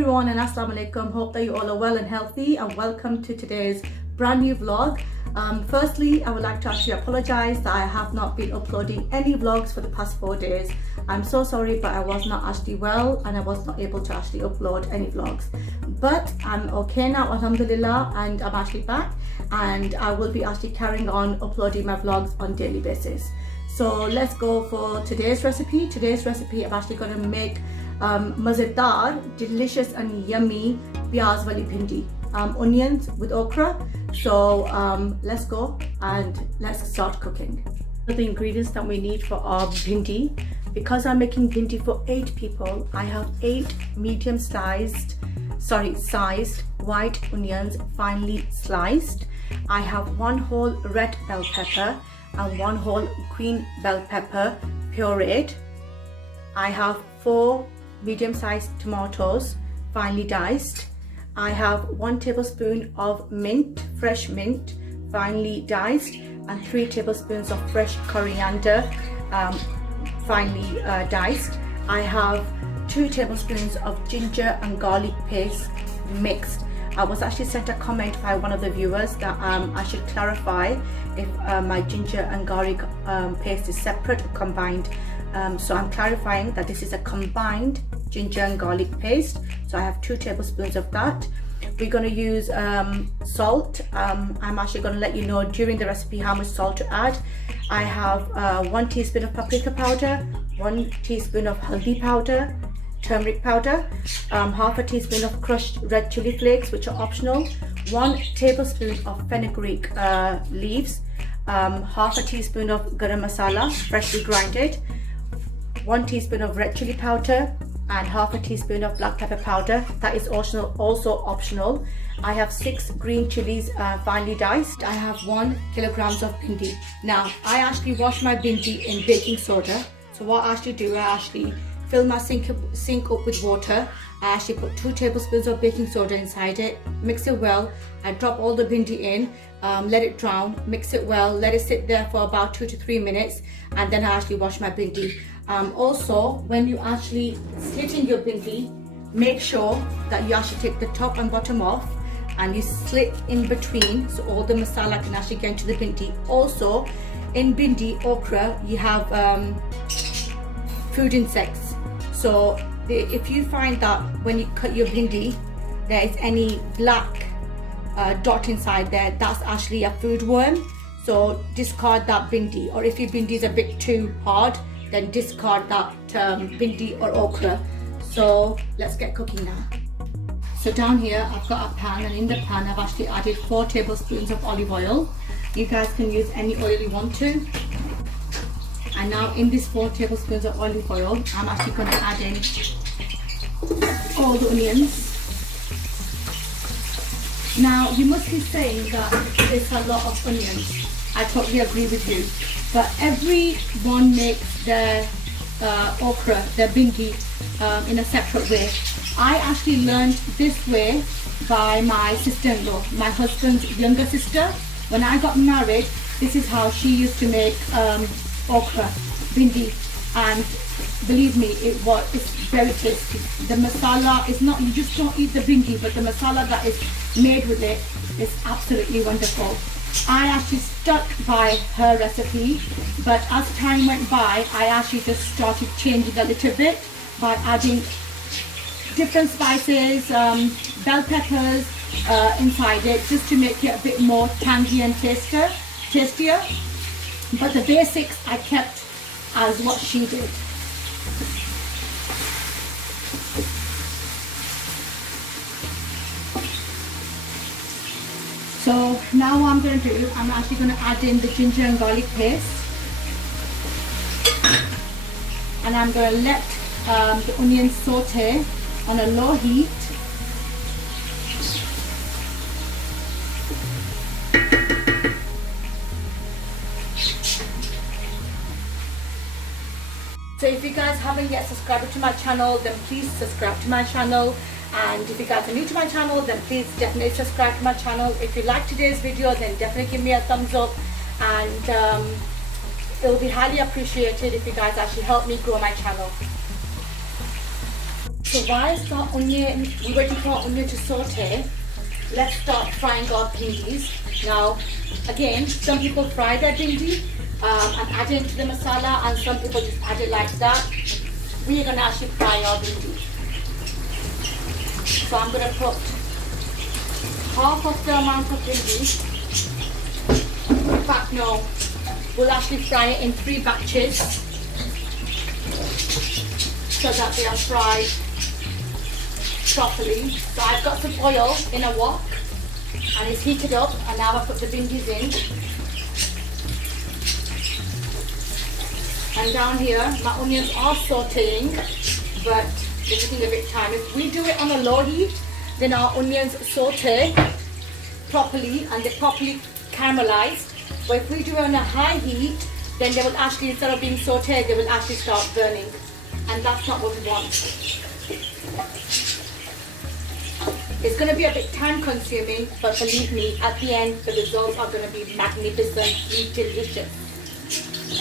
everyone and Assalamu alaikum. Hope that you all are well and healthy, and welcome to today's brand new vlog. Firstly, I would like to actually apologize that I have not been uploading any vlogs for the past 4 days. I'm so sorry, but I was not actually well and I was not able to actually upload any vlogs. But I'm okay now, alhamdulillah, and I'm actually back, and I will be actually carrying on uploading my vlogs on a daily basis. So let's go for today's recipe. Today's recipe, I'm actually going to make Mazedar, delicious and yummy Pyaaz wali Bhindi, onions with okra. So let's go and let's start cooking. The ingredients that we need for our Bhindi. Because I'm making Bhindi for 8 people, I have 8 sized white onions finely sliced. I have 1 whole red bell pepper and 1 whole green bell pepper pureed. I have 4 medium-sized tomatoes finely diced. I have 1 tablespoon of mint, fresh mint, finely diced, and 3 tablespoons of fresh coriander, finely diced. I have 2 tablespoons of ginger and garlic paste mixed. I was actually sent a comment by one of the viewers that I should clarify if my ginger and garlic paste is separate or combined. So I'm clarifying that this is a combined ginger and garlic paste. So I have 2 tablespoons of that. We're going to use salt. I'm actually going to let you know during the recipe how much salt to add. I have 1 teaspoon of paprika powder, 1 teaspoon of haldi powder, turmeric powder, half a teaspoon of crushed red chili flakes, which are optional, 1 tablespoon of fenugreek leaves, half a teaspoon of garam masala, freshly grinded, 1 teaspoon of red chili powder, and half a teaspoon of black pepper powder. That is also optional. I have 6 green chilies finely diced. I have 1 kilogram of bhindi. Now, I actually wash my bhindi in baking soda. So what I actually do, I actually fill my sink up with water. I actually put 2 tablespoons of baking soda inside it, mix it well. I drop all the bhindi in, let it drown, mix it well, let it sit there for about 2 to 3 minutes, and then I actually wash my bhindi. Also, when you actually slitting your bhindi, make sure that you actually take the top and bottom off and you slit in between so all the masala can actually get into the bhindi. Also, in bhindi okra, you have food insects. So if you find that when you cut your bhindi, there is any black dot inside there, that's actually a food worm. So discard that bhindi, or if your bhindi is a bit too hard, then discard that bhindi or okra. So let's get cooking now. So down here I've got a pan, and in the pan I've actually added 4 tablespoons of olive oil. You guys can use any oil you want to. And now in this 4 tablespoons of olive oil, I'm actually going to add in all the onions. Now you must be saying that it's a lot of onions. I totally agree with you. But everyone makes their okra, their bhindi in a separate way. I actually learned this way by my sister-in-law, my husband's younger sister. When I got married, this is how she used to make okra, bhindi, and believe me, it's very tasty. The masala is not, you just don't eat the bhindi, but the masala that is made with it is absolutely wonderful. I actually stuck by her recipe, but as time went by, I actually just started changing a little bit by adding different spices, bell peppers inside it, just to make it a bit more tangy and tastier. But the basics I kept as what she did. So now what I'm going to do, I'm actually going to add in the ginger and garlic paste, and I'm going to let the onions saute on a low heat. So if you guys haven't yet subscribed to my channel, then please subscribe to my channel. And if you guys are new to my channel, then please definitely subscribe to my channel. If you like today's video, then definitely give me a thumbs up, and it will be highly appreciated if you guys actually help me grow my channel. So whilst our onion, we're waiting for our onion to saute, let's start frying our bhindis. Now, again, some people fry their bhindi and add it into the masala, and some people just add it like that. We are going to actually fry our bhindi. So I'm going to put half of the amount of bhindi. In fact, no, we'll actually fry it in 3 batches so that they are fried properly. So I've got some oil in a wok and it's heated up, and now I put the bhindis in. And down here, my onions are sauteing, but they're taking a bit of time. If we do it on a low heat, then our onions saute properly and they're properly caramelized. But if we do it on a high heat, then they will actually, instead of being sauteed, they will actually start burning. And that's not what we want. It's going to be a bit time consuming, but believe me, at the end, the results are going to be magnificently delicious.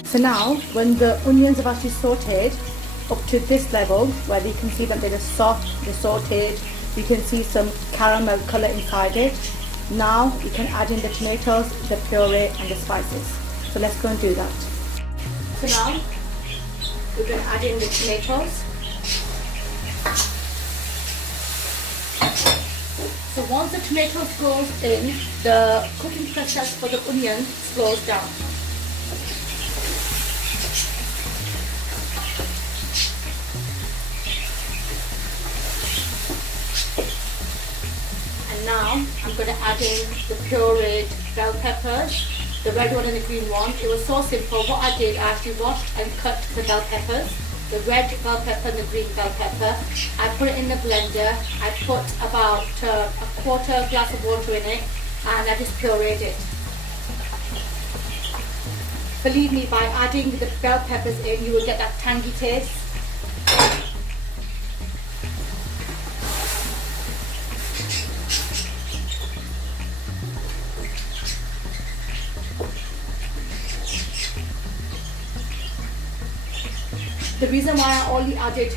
So now, when the onions have actually sauteed up to this level, where you can see that they're soft, they're sauteed, you can see some caramel color inside it. Now you can add in the tomatoes, the puree and the spices. So let's go and do that. So now we're going to add in the tomatoes. So once the tomatoes goes in, the cooking process for the onion slows down. And now I'm going to add in the pureed bell peppers, the red one and the green one. It was so simple. What I did, I actually washed and cut the bell peppers, the red bell pepper and the green bell pepper. I put it in the blender. I put about a quarter glass of water in it, and I just pureed it. Believe me, by adding the bell peppers in, you will get that tangy taste. The reason why I only added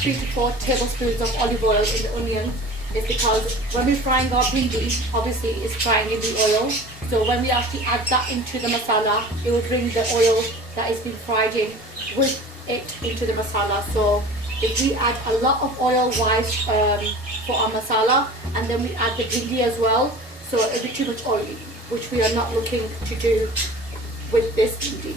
3 to 4 tablespoons of olive oil in the onion is because when we're frying our bhindi, obviously it's frying in the oil. So when we actually add that into the masala, it will bring the oil that is being fried in with it into the masala. So if we add a lot of oil whilst for our masala, and then we add the bhindi as well, so it'll be too much oily, which we are not looking to do with this bhindi.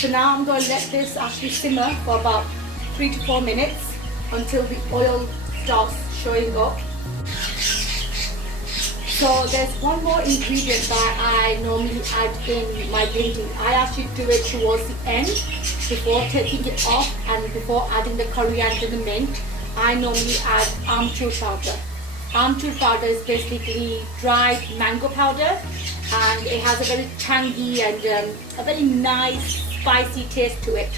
So now I'm going to let this actually simmer for about 3 to 4 minutes until the oil starts showing up. So there's one more ingredient that I normally add in my bhindi. I actually do it towards the end before taking it off and before adding the coriander and the mint. I normally add amchur powder. Amchur powder is basically dried mango powder, and it has a very tangy and a very nice spicy taste to it,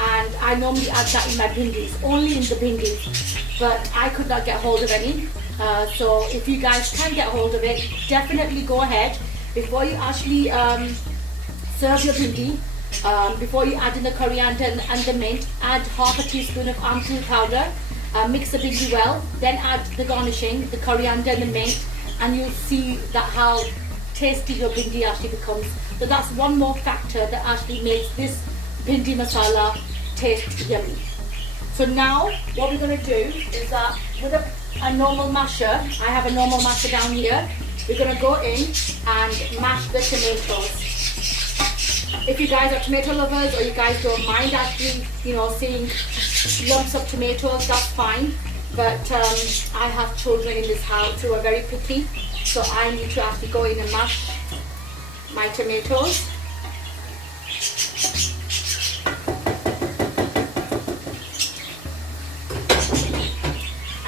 and I normally add that in my bhindis, only in the bhindis, but I could not get hold of any. So if you guys can get hold of it, definitely go ahead. Before you actually serve your bhindi, before you add in the coriander and the mint, add half a teaspoon of amchur powder, mix the bhindi well, then add the garnishing, the coriander and the mint, and you'll see that how tasty your bhindi actually becomes. So that's one more factor that actually makes this bhindi masala taste yummy. So now what we're going to do is that with a normal masher, I have a normal masher down here, we're going to go in and mash the tomatoes. If you guys are tomato lovers or you guys don't mind actually, seeing lumps of tomatoes, that's fine. But I have children in this house who are very picky, so I need to actually go in and mash my tomatoes.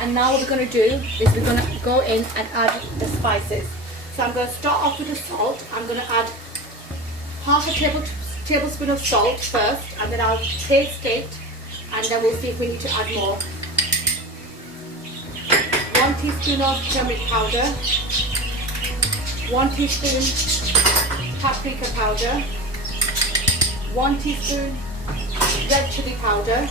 And now what we're going to do is we're going to go in and add the spices. So I'm going to start off with the salt. I'm going to add half a tablespoon of salt first, and then I'll taste it, and then we'll see if we need to add more. 1 teaspoon of turmeric powder, 1 teaspoon paprika powder, 1 teaspoon red chili powder,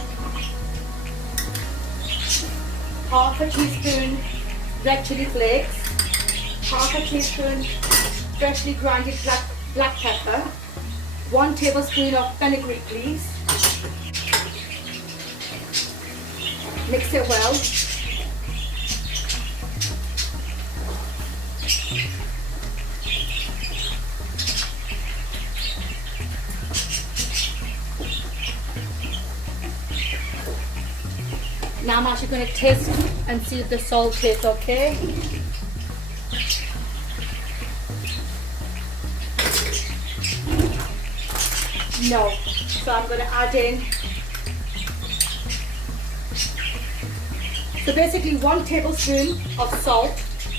half a teaspoon red chili flakes, half a teaspoon freshly grounded black pepper, 1 tablespoon of fenugreek leaves. Mix it well. Now I'm actually going to taste and see if the salt tastes okay. No. So I'm going to add in. So basically 1 tablespoon of salt.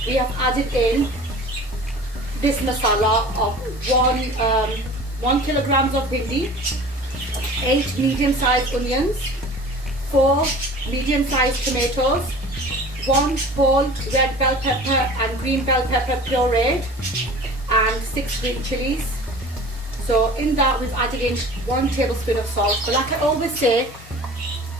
We have added in this masala of 1 kilograms of bhindi, 8 medium-sized onions, 4 medium-sized tomatoes, 1 whole red bell pepper and green bell pepper pureed, and 6 green chilies. So in that we've added in 1 tablespoon of salt. But like I always say,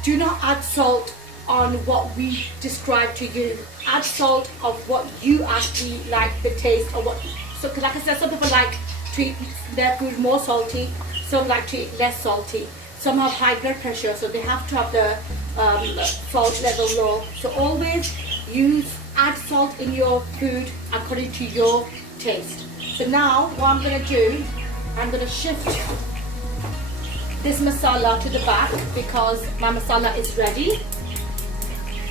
do not add salt on what we describe to you. Add salt of what you actually like the taste of what. So like I said, some people like to eat their food more salty, some like to eat less salty. Some have high blood pressure, so they have to have the salt level low. So always add salt in your food according to your taste. So now what I'm going to do, I'm going to shift this masala to the back because my masala is ready.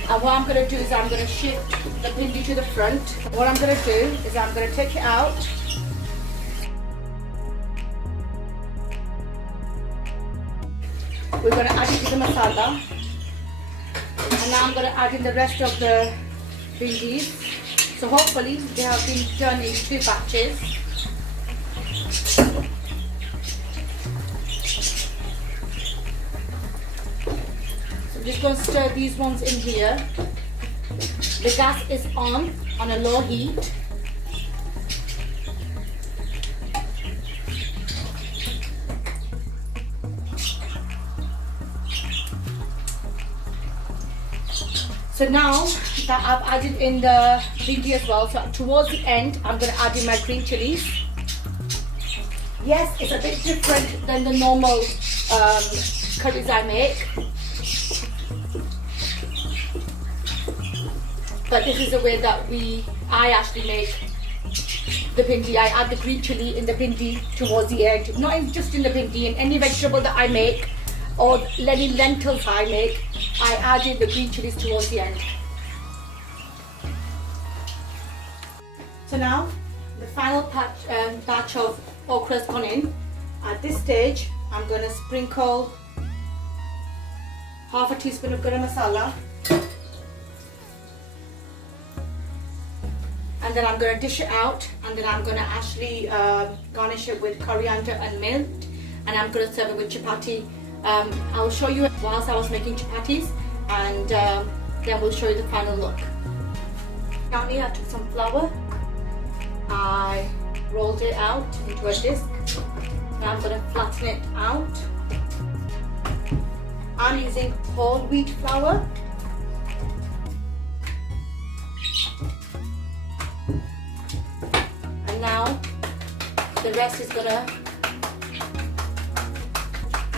And what I'm going to do is I'm going to shift the bhindi to the front. What I'm going to do is I'm going to take it out. We're going to add it to the masala. And now I'm going to add in the rest of the bhindis. So hopefully they have been done in 2 batches. So I'm just going to stir these ones in here. The gas is on a low heat. So now that I've added in the bhindi as well, so towards the end I'm going to add in my green chilies. Yes, it's a bit different than the normal curries I make, but this is the way that I actually make the bhindi. I add the green chili in the bhindi towards the end, not just in the bhindi, in any vegetable that I make or any lentils I make, I add in the green chilies towards the end. So now the final batch of okra has gone in. At this stage I'm going to sprinkle half a teaspoon of garam masala, and then I'm going to dish it out, and then I'm going to actually garnish it with coriander and mint, and I'm going to serve it with chapati. I'll show you whilst I was making chapatis, and then we'll show you the final look. Now I took some flour, I rolled it out into a disc. Now I'm going to flatten it out. I'm using whole wheat flour. And now the rest is going to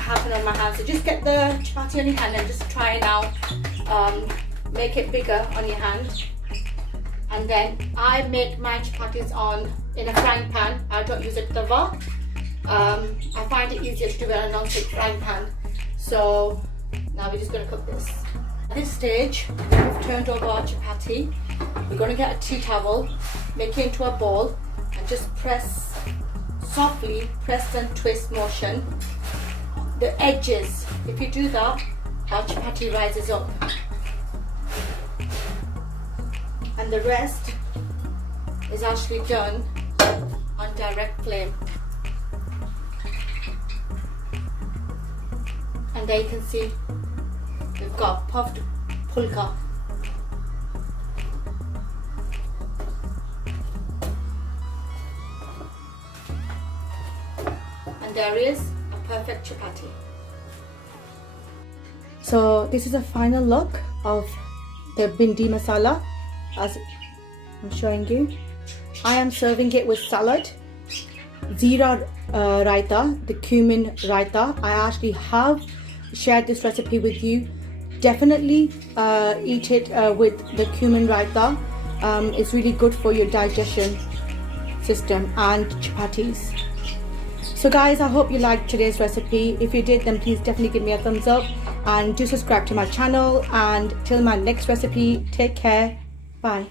happen on my hand. So just get the chapati on your hand and just try now, make it bigger on your hand. And then I make my chapatis in a frying pan. I don't use a tawa. I find it easier to do it on a non-stick frying pan. So now we're just going to cook this. At this stage, we've turned over our chapati. We're going to get a tea towel, make it into a ball, and just press softly, press and twist motion the edges. If you do that, our chapati rises up, and the rest is actually done on direct flame. And there you can see we've got puffed pulka. And there is a perfect chapati. So this is a final look of the Bhindi masala as I'm showing you. I am serving it with salad, Zira raita, the cumin raita. I actually have shared this recipe with you. Definitely eat it with the cumin raita. It's really good for your digestion system, and chapatis. So guys, I hope you liked today's recipe. If you did, then please definitely give me a thumbs up and do subscribe to my channel. And till my next recipe, take care. Bye.